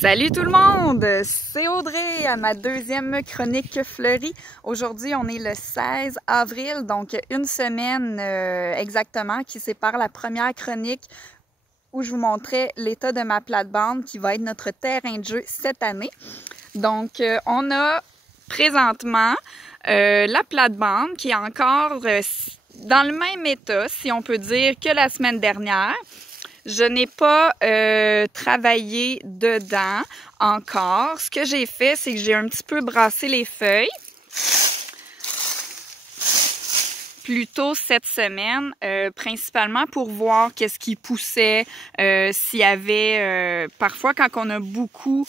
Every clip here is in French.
Salut tout le monde! C'est Audrey à ma deuxième chronique fleurie. Aujourd'hui, on est le 16 avril, donc une semaine exactement qui sépare la première chronique où je vous montrais l'état de ma plate-bande qui va être notre terrain de jeu cette année. Donc, on a présentement la plate-bande qui est encore dans le même état, si on peut dire, que la semaine dernière. Je n'ai pas travaillé dedans encore. Ce que j'ai fait, c'est que j'ai un petit peu brassé les feuilles. Plus tôt cette semaine, principalement pour voir qu'est-ce qui poussait, s'il y avait... parfois, quand on a beaucoup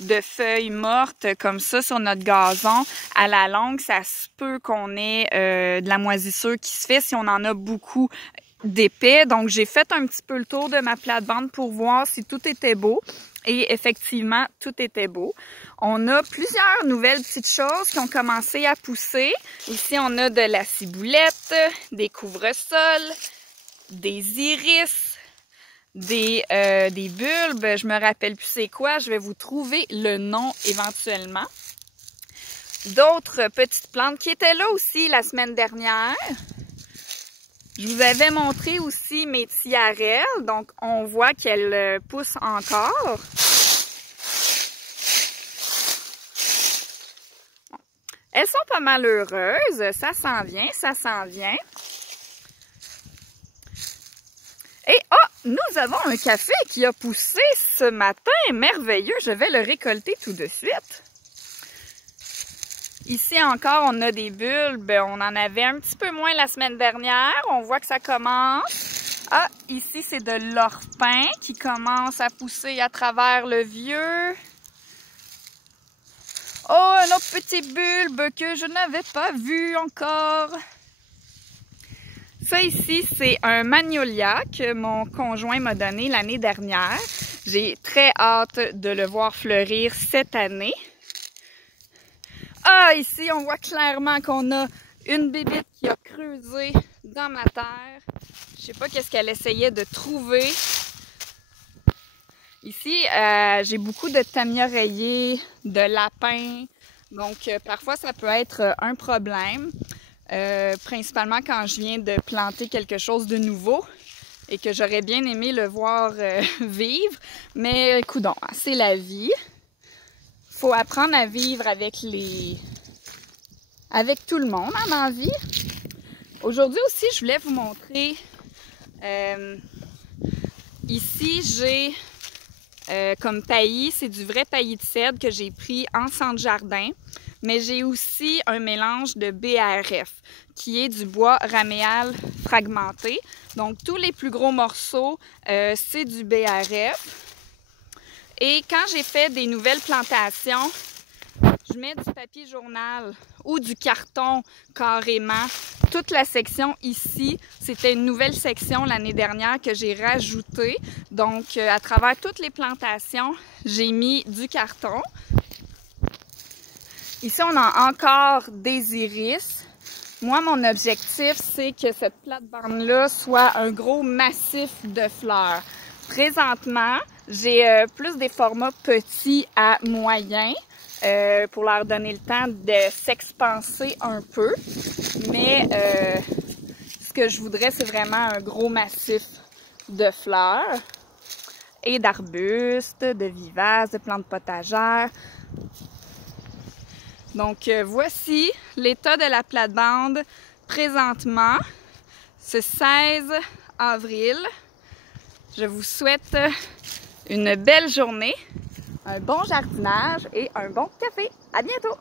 de feuilles mortes comme ça sur notre gazon, à la longue, ça se peut qu'on ait de la moisissure qui se fait si on en a beaucoup d'épais. Donc, j'ai fait un petit peu le tour de ma plate-bande pour voir si tout était beau. Et effectivement, tout était beau. On a plusieurs nouvelles petites choses qui ont commencé à pousser. Ici, on a de la ciboulette, des couvre-sols, des iris, des bulbes. Je me rappelle plus c'est quoi. Je vais vous trouver le nom éventuellement. D'autres petites plantes qui étaient là aussi la semaine dernière. Je vous avais montré aussi mes tiarelles, donc on voit qu'elles poussent encore. Elles sont pas mal heureuses, ça s'en vient, ça s'en vient. Et oh, nous avons un café qui a poussé ce matin, merveilleux, je vais le récolter tout de suite. Ici encore, on a des bulbes. On en avait un petit peu moins la semaine dernière. On voit que ça commence. Ah, ici, c'est de l'orpin qui commence à pousser à travers le vieux. Oh, un autre petit bulbe que je n'avais pas vu encore. Ça ici, c'est un magnolia que mon conjoint m'a donné l'année dernière. J'ai très hâte de le voir fleurir cette année. Ah, ici, on voit clairement qu'on a une bébite qui a creusé dans ma terre. Je sais pas qu'est-ce qu'elle essayait de trouver. Ici, j'ai beaucoup de tamias rayées, de lapins. Donc, parfois, ça peut être un problème. Principalement quand je viens de planter quelque chose de nouveau et que j'aurais bien aimé le voir vivre. Mais, coudonc, c'est la vie. Faut apprendre à vivre avec tout le monde en envie. Aujourd'hui aussi, je voulais vous montrer. Ici, j'ai comme paillis, c'est du vrai paillis de cèdre que j'ai pris en centre jardin. Mais j'ai aussi un mélange de BRF, qui est du bois raméal fragmenté. Donc, tous les plus gros morceaux, c'est du BRF. Et quand j'ai fait des nouvelles plantations, je mets du papier journal ou du carton carrément. Toute la section ici, c'était une nouvelle section l'année dernière que j'ai rajoutée. Donc, à travers toutes les plantations, j'ai mis du carton. Ici, on a encore des iris. Moi, mon objectif, c'est que cette plate-bande-là soit un gros massif de fleurs. Présentement, j'ai plus des formats petits à moyens pour leur donner le temps de s'expanser un peu. Mais ce que je voudrais, c'est vraiment un gros massif de fleurs et d'arbustes, de vivaces, de plantes potagères. Donc, voici l'état de la plate-bande présentement, ce 16 avril. Je vous souhaite une belle journée, un bon jardinage et un bon café. À bientôt!